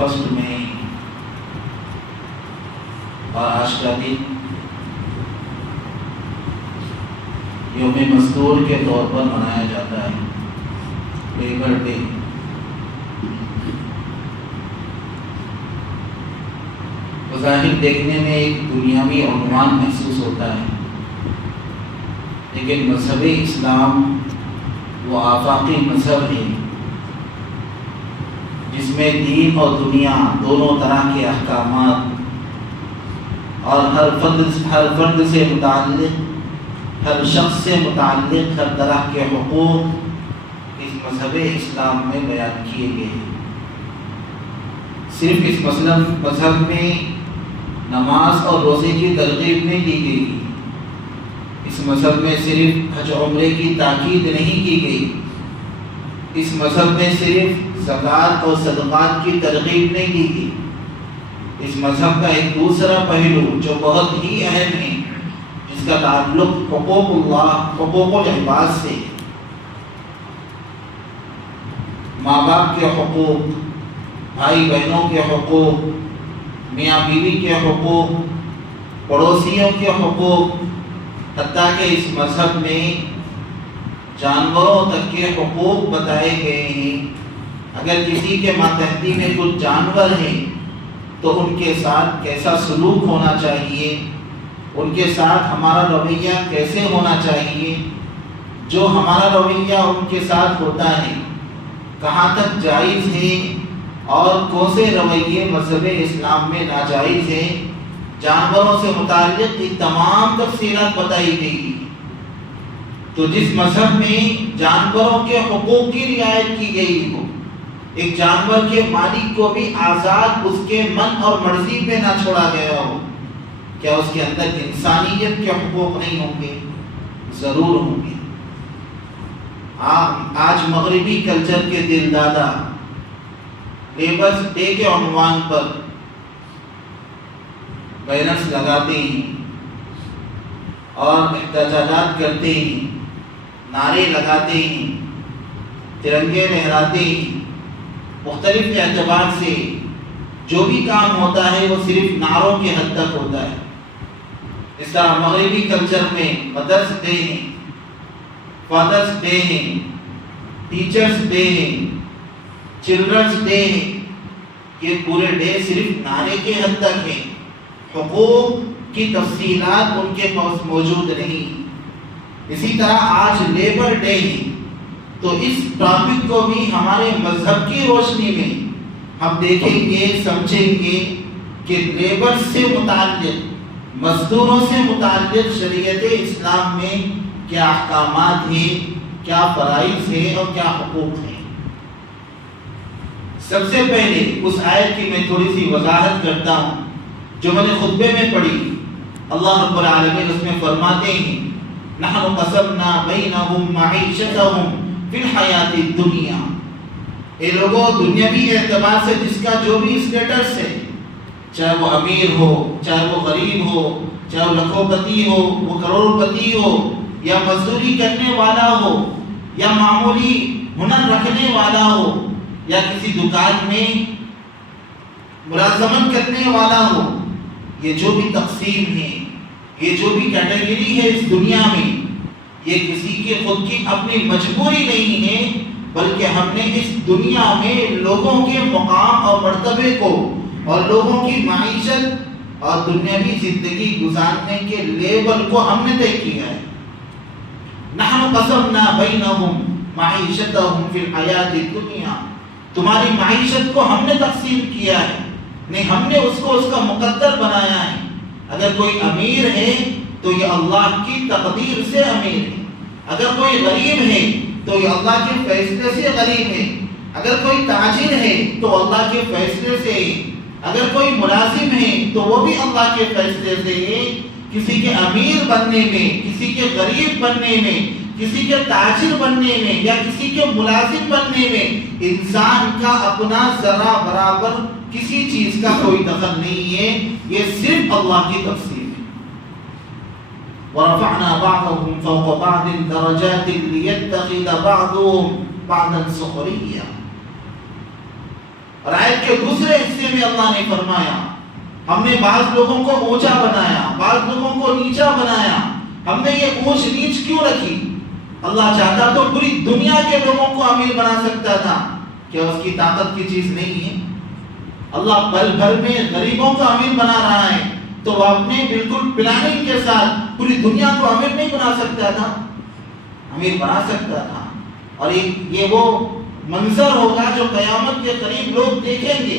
فصل میں اور آج کا دن یوم مزدور کے طور پر منایا جاتا ہے، لیبر ڈے۔ بظاہر دیکھنے میں ایک دنیاوی عنوان محسوس ہوتا ہے، لیکن مذہب اسلام وہ آفاقی مذہب ہے جس میں دین اور دنیا دونوں طرح کے احکامات اور ہر فرد سے متعلق، ہر شخص سے متعلق ہر طرح کے حقوق اس مذہب اسلام میں بیان کیے گئے ہیں۔ صرف اس مذہب میں نماز اور روزے کی ترغیب نہیں کی گئی، اس مذہب میں صرف حج عمرے کی تاکید نہیں کی گئی، اس مذہب میں صرف زکوٰۃ اور صدقات کی ترغیب نہیں کی گئی۔ اس مذہب کا ایک دوسرا پہلو جو بہت ہی اہم ہے، اس کا تعلق حقوق اللہ، حقوق العباد سے، ماں باپ کے حقوق، بھائی بہنوں کے حقوق، میاں بیوی کے حقوق، پڑوسیوں کے حقوق، حتیٰ کہ اس مذہب میں جانوروں تک کے حقوق بتائے گئے ہیں۔ اگر کسی کے ماتحتی میں کچھ جانور ہیں تو ان کے ساتھ کیسا سلوک ہونا چاہیے، ان کے ساتھ ہمارا رویہ کیسے ہونا چاہیے، جو ہمارا رویہ ان کے ساتھ ہوتا ہے کہاں تک جائز ہے اور کون سے رویے مذہب اسلام میں ناجائز ہیں، جانوروں سے متعلق یہ تمام تفصیلات بتائی گئی۔ تو جس مذہب میں جانوروں کے حقوق کی رعایت کی گئی ہو، ایک جانور کے مالک کو بھی آزاد اس کے من اور مرضی پہ نہ چھوڑا گیا ہو، کیا اس کے اندر انسانیت کے حقوق نہیں ہوں گے؟ ضرور ہوں گے۔ آج مغربی کلچر کے دل دادا لیبرز ڈے کے عنوان پر بینرز لگاتے ہیں اور احتجاجات کرتے ہیں، نعرے لگاتے ہیں، ترنگے لہراتے ہیں۔ مختلف اعتبار سے جو بھی کام ہوتا ہے وہ صرف نعروں کے حد تک ہوتا ہے۔ اس طرح مغربی کلچر میں مدرس ڈے ہے، فادرس ڈے ہے، ٹیچرز ڈے ہے، چلڈرنز ڈے ہے۔ یہ پورے ڈے صرف نعرے کے حد تک ہے، حقوق کی تفصیلات ان کے پاس موجود نہیں۔ اسی طرح آج لیبر ڈے ہے، تو اس ٹاپک کو بھی ہمارے مذہب کی روشنی میں ہم دیکھیں گے، سمجھیں گے کہ لیبر سے متعلق، مزدوروں سے متعلق شریعت اسلام میں کیا احکامات ہیں، کیا فرائض ہیں اور کیا حقوق ہیں۔ سب سے پہلے اس آیت کی میں تھوڑی سی وضاحت کرتا ہوں جو میں نے خطبے میں پڑھی۔ اللہ رب العالمین اس میں فرماتے ہیں نحن قسمنا بینہم معیشتہم فی الحیات الدنیا۔ اے لوگوں، دنیاوی اعتبار سے جس کا جو بھی اسٹیٹس ہے، چاہے وہ امیر ہو، چاہے وہ غریب ہو، چاہے وہ لکھوں پتی ہو، وہ کروڑ پتی ہو، یا مزدوری کرنے والا ہو، یا معمولی ہنر رکھنے والا ہو، یا کسی دکان میں ملازمت کرنے والا ہو، یہ جو بھی تقسیم ہے، یہ جو بھی کیٹیگری ہے اس دنیا میں، یہ کسی کی خود کی اپنی مجبوری نہیں ہے، بلکہ ہم نے اس دنیا میں لوگوں کے مقام اور مرتبے کو اور لوگوں کی معیشت اور دنیاوی زندگی گزارنے کے لیول کو ہم نے طے کیا ہے۔ نحن قسمنا بینہم معیشتہم فی الحیات الدنیا، تمہاری معیشت کو ہم نے تقسیم کیا ہے، نہیں ہم نے اس کو اس کا مقدر بنایا ہے۔ اگر کوئی امیر ہے تو یہ اللہ کی تقدیر سے امیر ہے، اگر کوئی غریب ہے تو یہ اللہ کے فیصلے سے غریب ہے، اگر کوئی تاجر ہے تو اللہ کے فیصلے سے ہے، اگر کوئی ملازم ہے تو وہ بھی اللہ کے فیصلے سے ہے۔ کسی کے امیر بننے میں، کسی کے غریب بننے میں، کسی کے تاجر بننے میں یا کسی کے ملازم بننے میں انسان کا اپنا ذرہ برابر کسی چیز کا کوئی دخل نہیں ہے، یہ صرف اللہ کی تقسیم ہے۔ وَرَفَعْنَا بَعْضَهُمْ فَوْقَ بَعْضٍ دَرَجَاتٍ لِيَتَّخِذَ بَعْضُهُمْ بَعْضًا سُخْرِيًّا۔ اور آیت کے دوسرے حصے بھی اللہ نے فرمایا ہم نے بعض لوگوں کو اونچا بنایا، بعض لوگوں کو نیچا بنایا. ہم نے یہ اونچ نیچ کیوں رکھی؟ اللہ چاہتا تو پوری دنیا کے لوگوں کو امیر بنا سکتا تھا. کیا اس کی طاقت کی چیز نہیں ہے؟ اللہ پل بھر میں غریبوں کو امیر بنا رہا ہے تو وہ اپنے بالکل پلاننگ کے ساتھ پوری دنیا کو امیر نہیں بنا سکتا تھا؟ امیر بنا سکتا تھا. اور یہ وہ منظر ہوگا جو قیامت کے قریب لوگ دیکھیں گے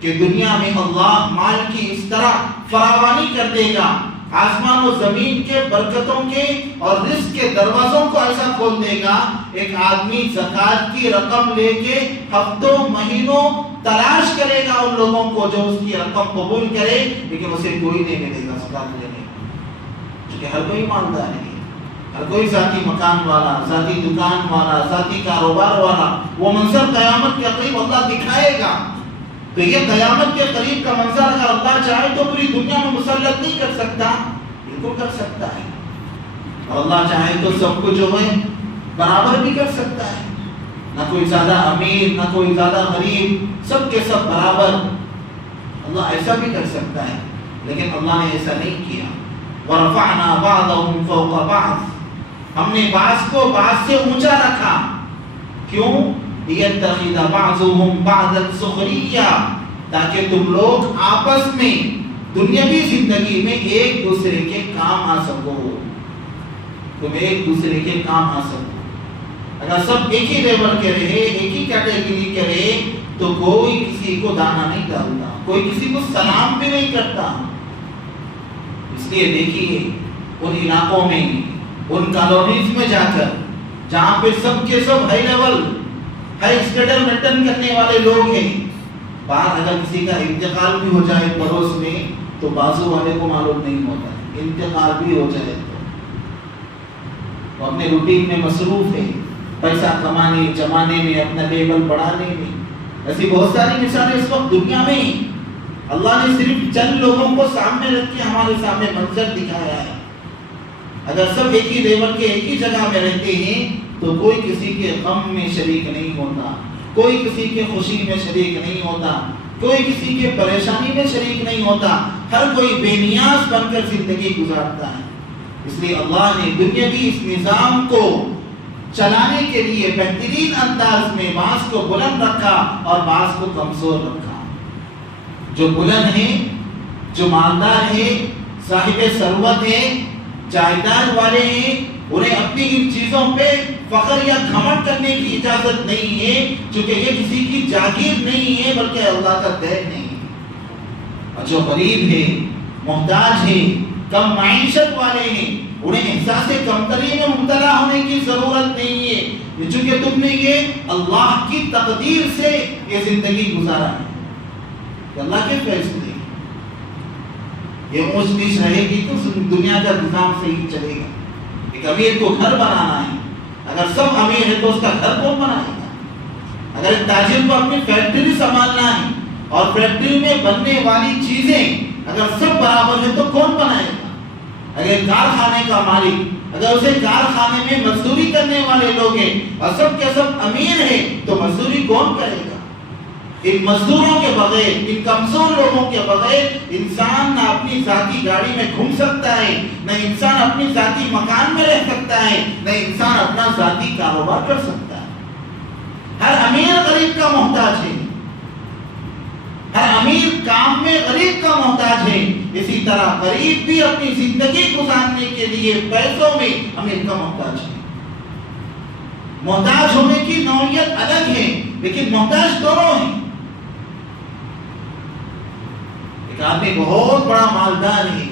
کہ دنیا میں اللہ مال کی اس طرح فراوانی کر دے گا، آسمان و زمین کے برکتوں کے اور رزق کے دروازوں کو ایسا کھول دے گا. ایک آدمی زکات کی رقم لے کے ہفتوں مہینوں تلاش کرے گا ان لوگوں کو جو اس کی رقم قبول کرے، لیکن اسے کوئی نہیں ملے گا زکات لینے کو، کیونکہ ہر کوئی مالدار ہے، ہر کوئی ذاتی مکان والا، ذاتی دکان والا، ذاتی کاروبار والا. وہ منظر قیامت کے قریب اللہ دکھائے گا. تو یہ قیامت کے قریب کا منظر اگر اللہ چاہے تو پوری دنیا میں مسلط نہیں کر سکتا؟ بالکل کر سکتا ہے. اور اللہ چاہے تو سب کو جو ہے برابر بھی کر سکتا ہے. نہ کوئی زیادہ امیر نہ کوئی زیادہ غریب، سب کے سب برابر. اللہ ایسا بھی کر سکتا ہے، لیکن اللہ نے ایسا نہیں کیا. وَرَفَعْنَا بَعْضَهُمْ فَوْقَ بَعْضٍ، ہم نے بعض کو بعض سے اونچا رکھا. کیوں؟ لِيَتَّخِذَ بَعْضُهُمْ بَعْضًا سُخْرِيًّا، تاکہ تم لوگ آپس میں دنیاوی زندگی میں ایک دوسرے کے کام آ سکو. تم ایک دوسرے کے کام آ سکو. اگر سب ایک ہی لیول کے رہے، ایک ہی کیٹیگری کے رہے، تو کوئی کسی کو دانا نہیں ڈالتا، کوئی کسی کو سلام بھی نہیں کرتا. اس لیے دیکھیے ان علاقوں میں، ان کالونیز میں جا کر جہاں پہ سب کے سب high level high status maintain کرنے والے لوگ ہیں، باہر اگر کسی کا انتقال بھی ہو جائے پڑوس میں تو بازو والے کو معلوم نہیں ہوتا. انتقال بھی ہو جائے تو اپنے روٹین میں مصروف ہے، پیسہ کمانے جمانے میں، اپنا لیول بڑھانے میں. ایسی بہت ساری مثالیں اس وقت دنیا میں ہیں. اللہ نے صرف چند لوگوں کو سامنے رکھ کے ہمارے سامنے منظر دکھایا ہے. اگر سب ایک ہی لیول کے ایک ہی جگہ میں رہتے ہیں تو کوئی کسی کے غم میں شریک نہیں ہوتا، کوئی کسی کے خوشی میں شریک نہیں ہوتا، کوئی کسی کے پریشانی میں شریک نہیں ہوتا. ہر کوئی بے نیاز بن کر زندگی گزارتا ہے. اس لیے اللہ نے دنیاوی اس نظام کو چلانے کے لیے بہترین انداز میں بعض کو بلند رکھا اور بعض کو کمزور رکھا. جو بلند ہیں، جو مالدار ہیں، صاحب ثروت ہیں، جائیداد والے ہیں، انہیں اپنی ان چیزوں پہ فخر یا گھمنڈ کرنے کی اجازت نہیں ہے، کیونکہ یہ کسی کی جاگیر نہیں ہے بلکہ اللہ کا دین نہیں ہے. اور جو غریب ہے، محتاج ہے، کم معیشت والے ہیں، انہیں احساس کمتری میں مبتلا ہونے کی ضرورت نہیں ہے، چونکہ تم نے یہ اللہ کی تقدیر سے یہ زندگی گزارا ہے. اللہ کے فیصلے یہ اونچ نیچ رہے گی تو دنیا کا نظام صحیح چلے گا. ایک امیر کو گھر بنانا ہے، اگر سب امیر ہے تو اس کا گھر کون بنائے گا؟ اگر ایک تاجر کو اپنی فیکٹری سنبھالنا ہے اور فیکٹری میں بننے والی چیزیں اگر سب برابر ہے تو کون بنائے گا؟ اگر کارخانے کا مالک، اگر اسے کارخانے میں مزدوری کرنے والے لوگ ہیں اور سب کے سب امیر ہیں تو مزدوری کون کرے گا؟ ان مزدوروں کے بغیر، ان کمزور لوگوں کے بغیر انسان نہ اپنی ذاتی گاڑی میں گھوم سکتا ہے، نہ انسان اپنی ذاتی مکان میں رہ سکتا ہے، نہ انسان اپنا ذاتی کاروبار کر سکتا ہے. ہر امیر غریب کا محتاج ہے، ہر امیر کام میں غریب کا محتاج ہے. اسی طرح غریب بھی اپنی زندگی گزارنے کے لیے پیسوں میں امیر کا محتاج ہے. محتاج ہونے کی نوعیت الگ ہے لیکن محتاج دونوں ہیں. ایک آدمی بہت بڑا مالدار ہے،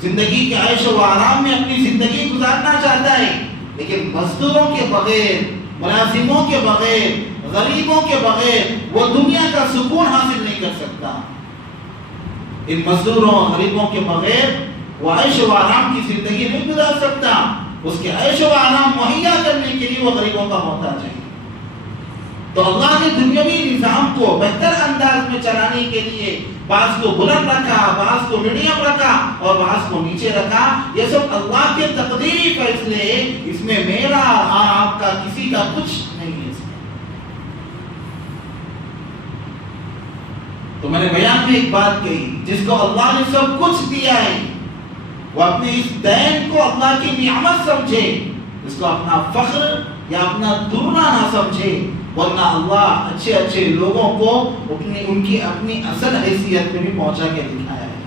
زندگی کے عیش و آرام میں اپنی زندگی گزارنا چاہتا ہے، لیکن مزدوروں کے بغیر، ملازموں کے بغیر، غریبوں کے بغیر وہ دنیا کا سکون حاصل نہیں کر سکتا. ان مزدوروں غریبوں کے بغیر وہ عیش و آرام کی زندگی نہیں گزار سکتا. اس کے عیش و آرام مہیا کرنے کے لیے وہ غریبوں کا محتاج ہے. تو اللہ نے دنیاوی نظام کو بہتر انداز میں چلانے کے لیے بعض کو بلند رکھا، بعض کو میڈیم رکھا اور بعض کو نیچے رکھا. یہ سب اللہ کے تقدیری فیصلے ہیں، اس میں میرا اور آپ کا کسی کا کچھ نہیں ہے. تو میں نے بیان میں ایک بات کہی، جس کو اللہ نے سب کچھ دیا ہے وہ اپنے اس دین کو اللہ کی نعمت سمجھے، اس کو اپنا فخر یا اپنا درنا نہ سمجھے، ورنہ اللہ اچھے اچھے لوگوں کو ان کی اپنی اصل حیثیت میں بھی پہنچا کے دکھایا ہے۔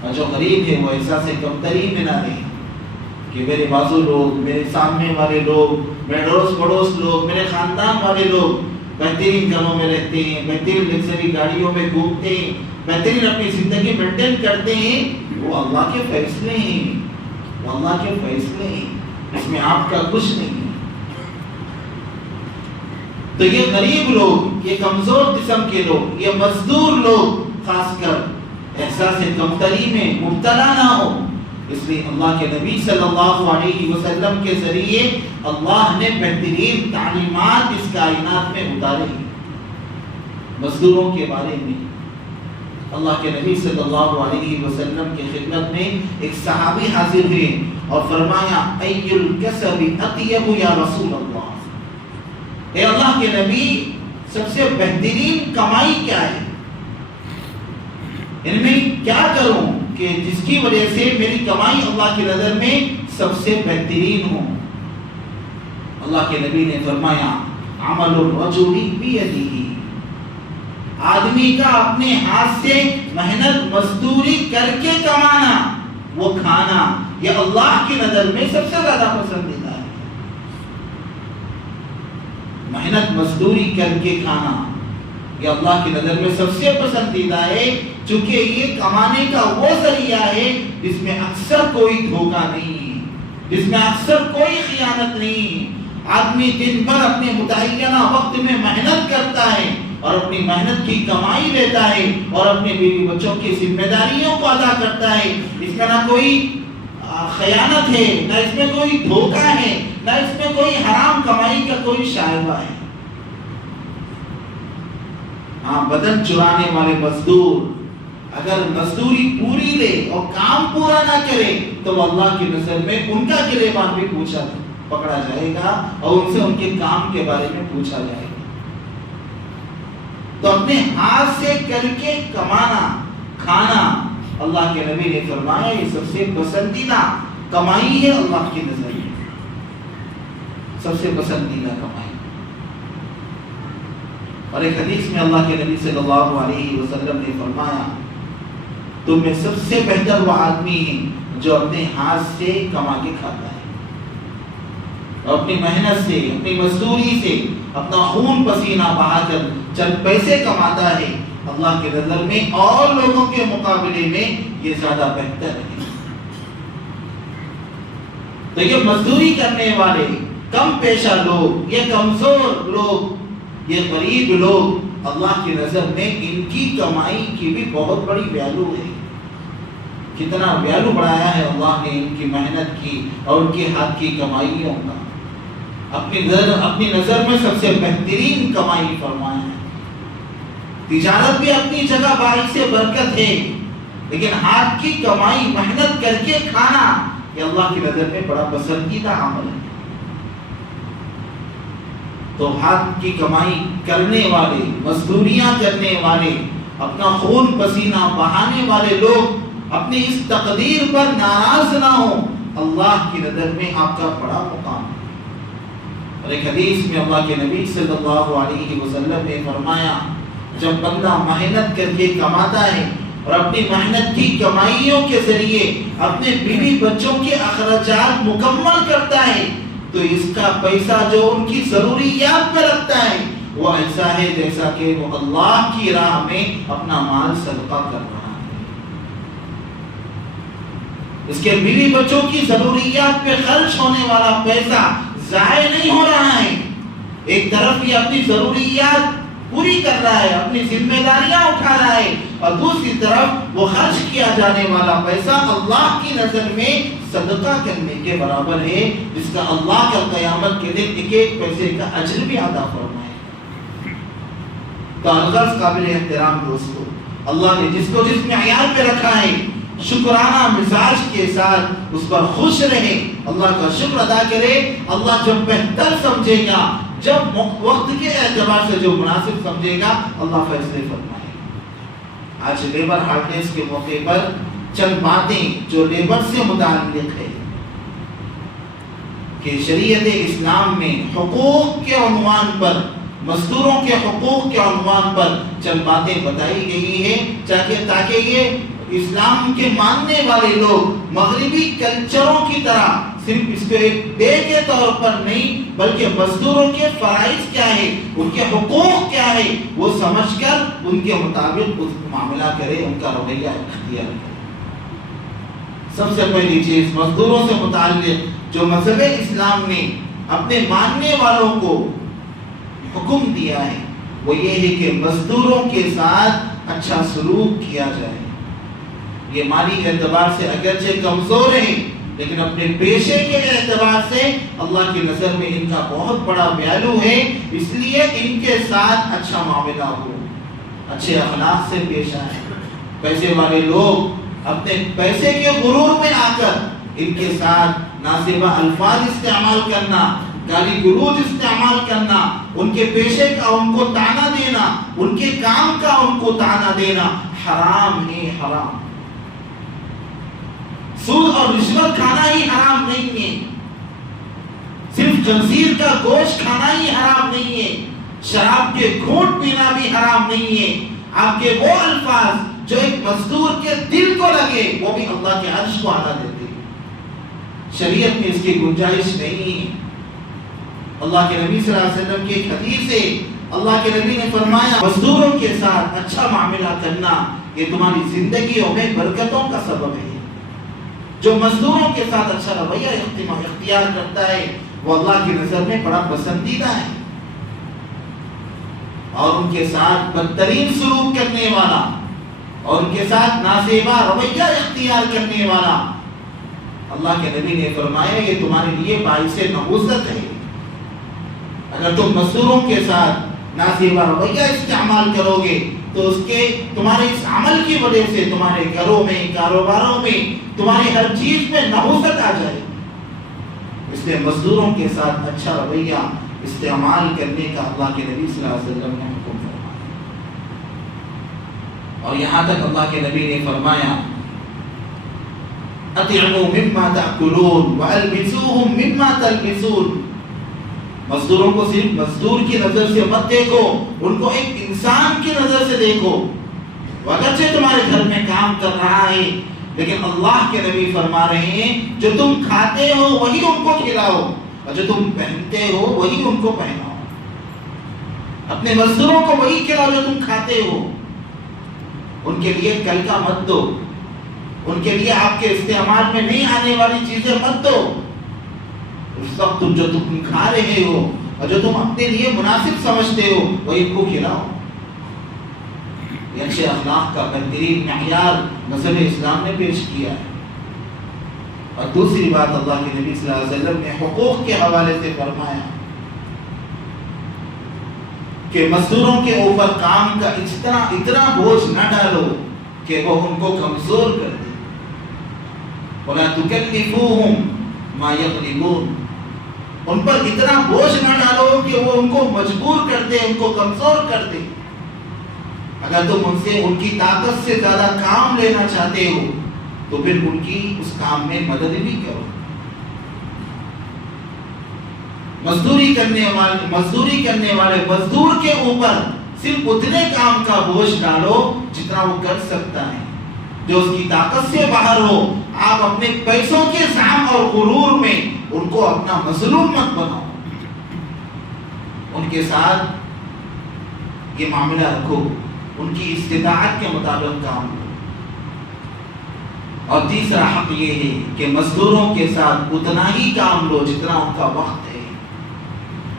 اور جو غریب ہے وہ احساس کمتری میں نہ رہے کہ میرے بازو لوگ، میرے سامنے والے لوگ، میرے اڑوس پڑوس لوگ، میرے خاندان والے لوگ بہترین گھروں میں رہتے ہیں، بہترین لگژری گاڑیوں میں گھومتے ہیں، بہترین اپنی زندگی مینٹین کرتے ہیں۔ وہ اللہ کے فیصلے ہیں، وہ اللہ کے فیصلے ہیں، اس میں آپ کا کچھ نہیں ہے۔ تو یہ غریب لوگ، یہ کمزور قسم کے لوگ، یہ مزدور لوگ خاص کر احساس کمتری میں مبتلا نہ ہو، اس لیے اللہ کے نبی صلی اللہ علیہ وسلم کے ذریعے اللہ نے بہترین تعلیمات اس کائنات میں اتارے۔ مزدوروں کے بارے میں اللہ کے نبی صلی اللہ علیہ وسلم کی خدمت میں ایک صحابی حاضر ہوئے اور فرمایا ای الکسب اطیب یا رسول اللہ، اے اللہ کے نبی سب سے بہترین کمائی کیا ہے؟ ان میں کیا کروں کہ جس کی وجہ سے میری کمائی اللہ کی نظر میں سب سے بہترین ہو؟ اللہ کے نبی نے فرمایا عمل الرجل بیدہ، آدمی کا اپنے ہاتھ سے محنت مزدوری کر کے کمانا، وہ کھانا، یہ اللہ کی نظر میں سب سے زیادہ پسندیدہ ہے۔ محنت مزدوری کر کے کھانا یہ اللہ کی نظر میں سب سے پسندیدہ ہے، چونکہ یہ کمانے کا وہ ذریعہ ہے جس میں اکثر کوئی دھوکہ نہیں، جس میں اکثر کوئی خیانت نہیں۔ آدمی دن بھر اپنے متعینہ وقت میں محنت کرتا ہے اور اپنی محنت کی کمائی لیتا ہے اور اپنے بیوی بچوں کی ذمہ داریوں کو ادا کرتا ہے۔ اس میں نہ کوئی خیانت ہے، نہ اس میں کوئی دھوکہ ہے، نہ اس میں کوئی حرام کمائی کا کوئی شائبہ ہے۔ ہاں، بدن چرانے والے مزدور اگر مزدوری پوری لے اور کام پورا نہ کرے تو وہ اللہ کی نظر میں ان کا گریبان بھی پکڑا جائے گا اور ان سے ان کے کام کے بارے میں پوچھا جائے گا۔ تو اپنے ہاتھ سے کر کے کمانا، کھانا، اللہ کے نبی نے فرمایا یہ سب سے پسندیدہ کمائی ہے اللہ کی نظر میں، سب سے پسندیدہ کمائی۔ اور ایک حدیث میں اللہ کے نبی صلی اللہ علیہ وسلم نے فرمایا تم میں سب سے بہتر وہ آدمی ہے جو اپنے ہاتھ سے کما کے کھاتا ہے اور اپنی محنت سے، اپنی مزدوری سے، اپنا خون پسینہ بہا کر چند پیسے کماتا ہے۔ اللہ کے نظر میں اور لوگوں کے مقابلے میں یہ زیادہ بہتر ہے۔ تو یہ مزدوری کرنے والے کم پیشہ لوگ، یہ کمزور لوگ، یہ غریب لوگ، اللہ کی نظر میں ان کی کمائی کی بھی بہت بڑی ویلیو ہے۔ کتنا ویلیو بڑھایا ہے اللہ نے ان کی محنت کی اور ان کے ہاتھ کی کمائیوں کا، اپنی نظر میں سب سے بہترین کمائی فرمایا ہے۔ تجارت بھی اپنی جگہ باعث سے برکت ہے، لیکن ہاتھ کی کمائی، محنت کر کے کھانا، یہ اللہ کی نظر میں بڑا پسندیدہ عمل ہے۔ تو ہاتھ کی کمائی کرنے والے، مزدوریاں کرنے والے، اپنا خون پسینہ بہانے والے لوگ اپنی اس تقدیر پر ناراض نہ ہوں، اللہ کی نظر میں آپ کا بڑا مقام ہے۔ اور ایک حدیث میں اللہ کے نبی صلی اللہ علیہ وسلم نے فرمایا جب بندہ محنت کر کے کماتا ہے اور اپنی محنت کی کمائیوں کے ذریعے اپنے بیوی بچوں کے اخراجات مکمل کرتا ہے تو اس کا پیسہ جو ان کی ضروریات پہ رکھتا ہے وہ ایسا ہے جیسا کہ وہ اللہ کی راہ میں اپنا مال صدقہ کر رہا ہے۔ اس کے بیوی بچوں کی ضروریات پہ خرچ ہونے والا پیسہ ضائع نہیں ہو رہا ہے، ایک طرف یہ اپنی ضروریات پوری کر رہا ہے، اپنی ذمہ داریاں اٹھا رہا ہے، اور دوسری طرف وہ خرچ کیا جانے والا پیسہ اللہ کی نظر میں صدقہ کرنے کے برابر ہے، جس کا اللہ کا قیامت کے دن ایک ایک پیسے کا اجر بھی عطا فرمائے۔ تو الغرض قابل احترام دوستو، اللہ نے جس کو جس معیار پہ رکھا ہے شکرانہ مزاج کے ساتھ اس پر خوش رہے، اللہ کا شکر ادا کرے۔ اللہ جب بہتر سمجھے گا، جب وقت کے اعتبار سے جو مناسب سمجھے گا اللہ فیصلے فرمائے گا۔ آج لیبر ہارڈنیس کے موقع پر چند باتیں جو لیبر سے متعلق ہے کہ شریعت اسلام میں حقوق کے عنوان پر، مزدوروں کے حقوق کے عنوان پر چند باتیں بتائی گئی ہیں تاکہ یہ اسلام کے ماننے والے لوگ مغربی کلچروں کی طرح صرف اس کو ایک ڈے کے طور پر نہیں بلکہ مزدوروں کے فرائض کیا ہے، ان کے حقوق کیا ہے، وہ سمجھ کر ان کے مطابق معاملہ کرے، ان کا رویہ اختیار کرے۔ سب سے پہلی چیز مزدوروں سے متعلق جو مذہب اسلام نے اپنے ماننے والوں کو حکم دیا ہے وہ یہ ہے کہ مزدوروں کے ساتھ اچھا سلوک کیا جائے۔ یہ مالی اعتبار سے اگرچہ کمزور ہیں لیکن اپنے پیشے کے اعتبار سے اللہ کی نظر میں ان کا بہت بڑا ویلیو ہے، اس لیے ان کے ساتھ اچھا معاملہ ہو، اچھے اخلاق سے پیش آئے۔ پیسے والے لوگ اپنے پیسے کے غرور میں آ کر ان کے ساتھ ناسبہ الفاظ استعمال کرنا، گالی گلوچ استعمال کرنا، ان کے پیشے کا ان کو تانا دینا، ان کے کام کا ان کو تانا دینا حرام ہے، حرام۔ سود اور رشوت کھانا ہی حرام نہیں ہے، صرف خنزیر کا گوشت کھانا ہی حرام نہیں ہے، شراب کے گھونٹ پینا بھی حرام نہیں ہے۔ آپ کے وہ الفاظ جو ایک مزدور کے دل کو لگے وہ بھی اللہ کے عرش کو ہلا دیتے ہیں، شریعت میں اس کی گنجائش نہیں ہے۔ اللہ کے نبی صلی اللہ علیہ وسلم کی ایک حدیث ہے، اللہ کے نبی نے فرمایا مزدوروں کے ساتھ اچھا معاملہ کرنا یہ تمہاری زندگیوں میں برکتوں کا سبب ہے۔ جو مزدوروں کے ساتھ اچھا رویہ اختیار کرتا ہے وہ اللہ کی نظر میں بڑا پسندیدہ ہے، اور ان کے ساتھ بدترین سلوک کرنے والا اور ان کے ساتھ نازیبا رویہ اختیار کرنے والا اللہ کے نبی نے فرمایا یہ تمہارے لیے باعث نحوست ہے۔ اگر تم مزدوروں کے ساتھ نازیبا رویہ استعمال کرو گے تو اس کے تمہارے اس عمل کی وجہ سے تمہارے گھروں میں، کاروباروں میں، تمہاری ہر چیز میں نحوست آ جائے۔ اس لیے مزدوروں کے ساتھ اچھا رویہ استعمال کرنے کا اللہ کے نبی صلی اللہ علیہ وسلم نے حکم فرمایا، اور یہاں تک اللہ کے نبی نے فرمایا اطعموا مما تأکلون والبسوهم مما تلبسون۔ مزدوروں کو صرف مزدور کی نظر سے مت دیکھو، ان کو ایک انسان کی نظر سے دیکھو۔ اگرچہ تمہارے گھر میں کام کر رہا ہے لیکن اللہ کے نبی فرما رہے ہیں جو تم کھاتے ہو وہی ان کو کھلاؤ، اور جو تم پہنتے ہو وہی ان کو پہناؤ۔ اپنے مزدوروں کو وہی کھلاؤ جو تم کھاتے ہو، ان کے لیے کل کا مت دو، ان کے لیے آپ کے استعمال میں نہیں آنے والی چیزیں مت دو۔ اس وقت تم جو تم کھا رہے ہو اور جو تم اپنے لیے مناسب سمجھتے ہو وہی ان کو کھلاؤ۔ یہ اچھے اخلاق کا بہترین معیار مذہب اسلام نے پیش کیا ہے۔ اور دوسری بات اللہ کے نبی صلی اللہ علیہ وسلم نے حقوق کے حوالے سے فرمایا کہ مزدوروں کے اوپر کام کا اتنا بوجھ نہ ڈالو کہ وہ ان کو کمزور کر دے۔ وَلَا تُكَلِّفُوهُمْ مَا يَغْلِبُونَ، ان پر اتنا بوجھ نہ ڈالو کہ وہ ان کو مجبور کر دے، ان کو کمزور کر دے۔ اگر تم ان سے ان کی طاقت سے زیادہ کام لینا چاہتے ہو تو پھر ان کی اس کام میں مدد بھی کرو۔ مزدوری کرنے والے مزدور کے اوپر صرف اتنے کام کا بوجھ ڈالو جتنا وہ کر سکتا ہے، جو اس کی طاقت سے باہر ہو۔ آپ اپنے پیسوں کے زعم اور غرور میں ان کو اپنا مظلوم مت بناؤ، ان کے ساتھ یہ معاملہ رکھو، ان کی استطاعت کے مطابق کام کرو۔ اور تیسرا حق یہ ہے کہ مزدوروں کے ساتھ اتنا ہی کام لو جتنا ان کا وقت ہے،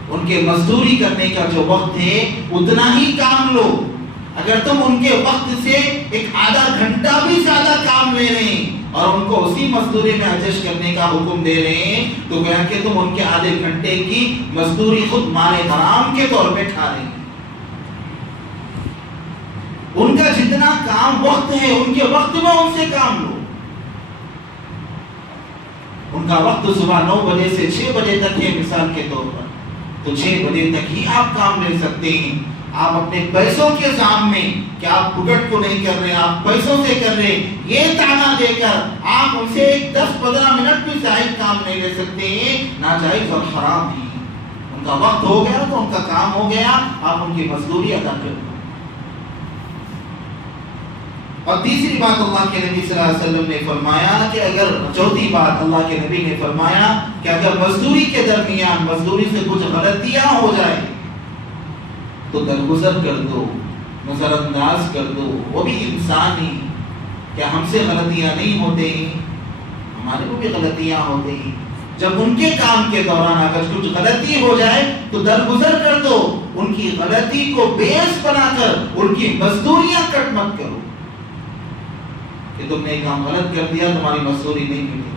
ان کے مزدوری کرنے کا جو وقت ہے اتنا ہی کام لو۔ اگر تم ان کے وقت سے ایک آدھا گھنٹہ بھی زیادہ کام لے رہے ہیں اور ان کو اسی مزدوری میں ایڈجسٹ کرنے کا حکم دے رہے ہیں تو گویا کہ تم ان کے آدھے گھنٹے کی مزدوری خود مال حرام کے طور پہ کھا رہے ہیں۔ ان کا جتنا کام وقت ہے ان کے وقت میں ان سے کام لو۔ ان کا وقت صبح 9 بجے سے 6 بجے تک ہے مثال کے طور پر، تو 6 بجے تک ہی آپ کام لے سکتے ہیں. آپ اپنے پیسوں کے زام میں کہ آپ پکٹ کو نہیں کر رہے، آپ پیسوں سے کر رہے، یہ تانا دے کر آپ ان سے 10-15 منٹ بھی زائد کام نہیں لے سکتے ہیں، ناجائز اور حرام ہے. ان کا وقت ہو گیا تو ان کا کام ہو گیا، آپ ان کی مزدوری ادا کریں. اور تیسری بات اللہ کے نبی صلی اللہ علیہ وسلم نے فرمایا کہ اگر چوتھی بات اللہ کے نبی نے فرمایا کہ اگر مزدوری کے درمیان مزدوری سے کچھ غلطیاں ہو جائے تو درگزر کر دو، نظر انداز کر دو. وہ بھی انسان ہی، کیا ہم سے غلطیاں نہیں ہوتے ہیں؟ ہمارے کو بھی غلطیاں ہوتے ہیں. جب ان کے کام کے دوران اگر کچھ غلطی ہو جائے تو درگزر کر دو. ان کی غلطی کو بیس بنا کر ان کی مزدوریاں کٹ مت کرو کہ تم نے کام غلط کر دیا تمہاری مزدوری نہیں ملے.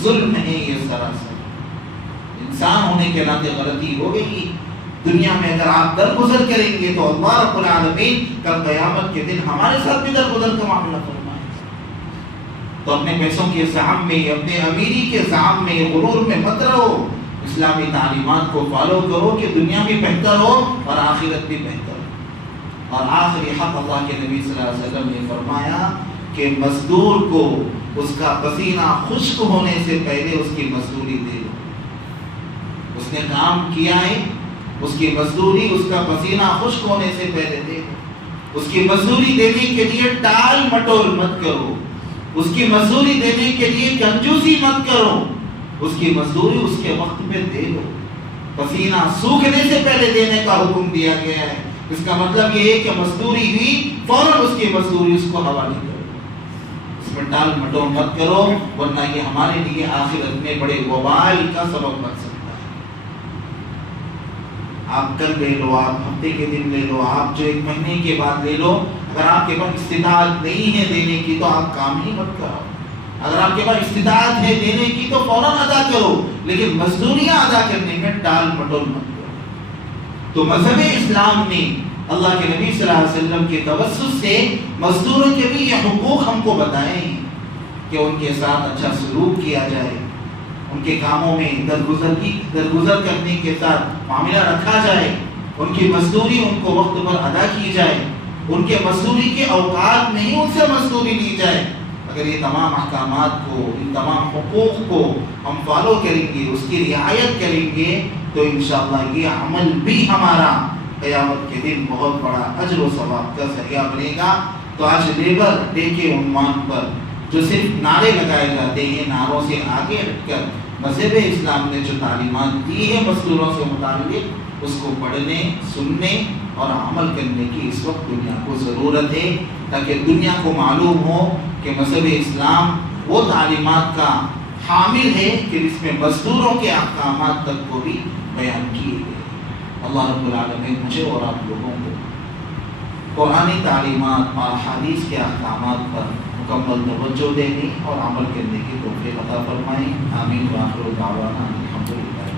ظلم ہے یہ سراسر. انسان ہونے کے ناطے غلطی ہو گئی. دنیا میں اگر آپ درگزر کریں گے تو اللہ رب العالمین کل قیامت کے دن ہمارے ساتھ بھی درگزر کا معاملہ فرمائے. تو اپنے پیسوں کے زعم میں، اپنے امیری کے زعم میں، غرور میں مت رہو. اسلامی تعلیمات کو فالو کرو کہ دنیا بھی بہتر ہو اور آخرت بھی بہتر ہو. اور آخری حق اللہ کے نبی صلی اللہ علیہ وسلم نے فرمایا کہ مزدور کو اس کا پسینہ خشک ہونے سے پہلے اس کی مزدوری دے دو. اس نے کام کیا ہے، اس کی مزدوری اس کا پسینہ خشک ہونے سے پہلے دے دو. اس کی مزدوری دینے کے لیے ٹال مٹول مت کرو. اس کی مزدوری دینے کے لیے کنجوسی مت کرو. اس کی مزدوری اس کے وقت پہ دے دو. پسینہ سوکھنے سے پہلے دینے کا حکم دیا گیا ہے. اس کا مطلب یہ ہے کہ مزدوری ہوئی فوراً اس کی مزدوری اس کو حوالے کرو. اس میں ٹال مٹول مت کرو، ورنہ یہ ہمارے لیے آخرت میں بڑے وبال کا سبب بن سکتا ہے. آپ کل لے لو، آپ ہفتے کے دن لے لو، آپ جو 1 مہینے کے بعد لے لو. اگر آپ کے پاس استطاعت نہیں ہے دینے کی تو آپ کام ہی مت کرو. اگر آپ کے پاس استطاعت ہے دینے کی تو فوراً ادا کرو، لیکن مزدوریاں ادا کرنے میں ٹال مٹول مت کرو. تو مذہب اسلام نے اللہ کے نبی صلی اللہ علیہ وسلم کے توسط سے مزدوروں کے بھی یہ حقوق ہم کو بتائے ہیں کہ ان کے ساتھ اچھا سلوک کیا جائے، ان کے کاموں میں درگزر کرنے کے ساتھ معاملہ رکھا جائے، ان کی مزدوری ان کو وقت پر ادا کی جائے، ان کے مزدوری کے اوقات میں ہی ان سے مزدوری لی جائے. اگر یہ تمام احکامات کو، ان تمام حقوق کو ہم فالو کریں گے، اس کی رعایت کریں گے تو انشاءاللہ یہ عمل بھی ہمارا قیامت کے دن بہت بڑا اجر و ثواب کا ذریعہ بنے گا. تو آج لیبر ڈے کے عنوان پر جو صرف نعرے لگائے جاتے ہیں، نعروں سے آگے ہٹ کر مذہب اسلام نے جو تعلیمات دی ہے مزدوروں سے متعلق، اس کو پڑھنے، سننے اور عمل کرنے کی اس وقت دنیا کو ضرورت ہے، تاکہ دنیا کو معلوم ہو کہ مذہب اسلام وہ تعلیمات کا حامل ہے کہ جس میں مزدوروں کے احکامات تک کو بھی بیان کیے گئے. اللہ رب العالمین مجھے اور آپ لوگوں کو قرآنی تعلیمات اور حدیث کے احکامات پر مکمل توجہ دینے اور عمل کرنے کی توفیق عطا فرمائیں. آمین. وآخر دعوانا الحمدللہ.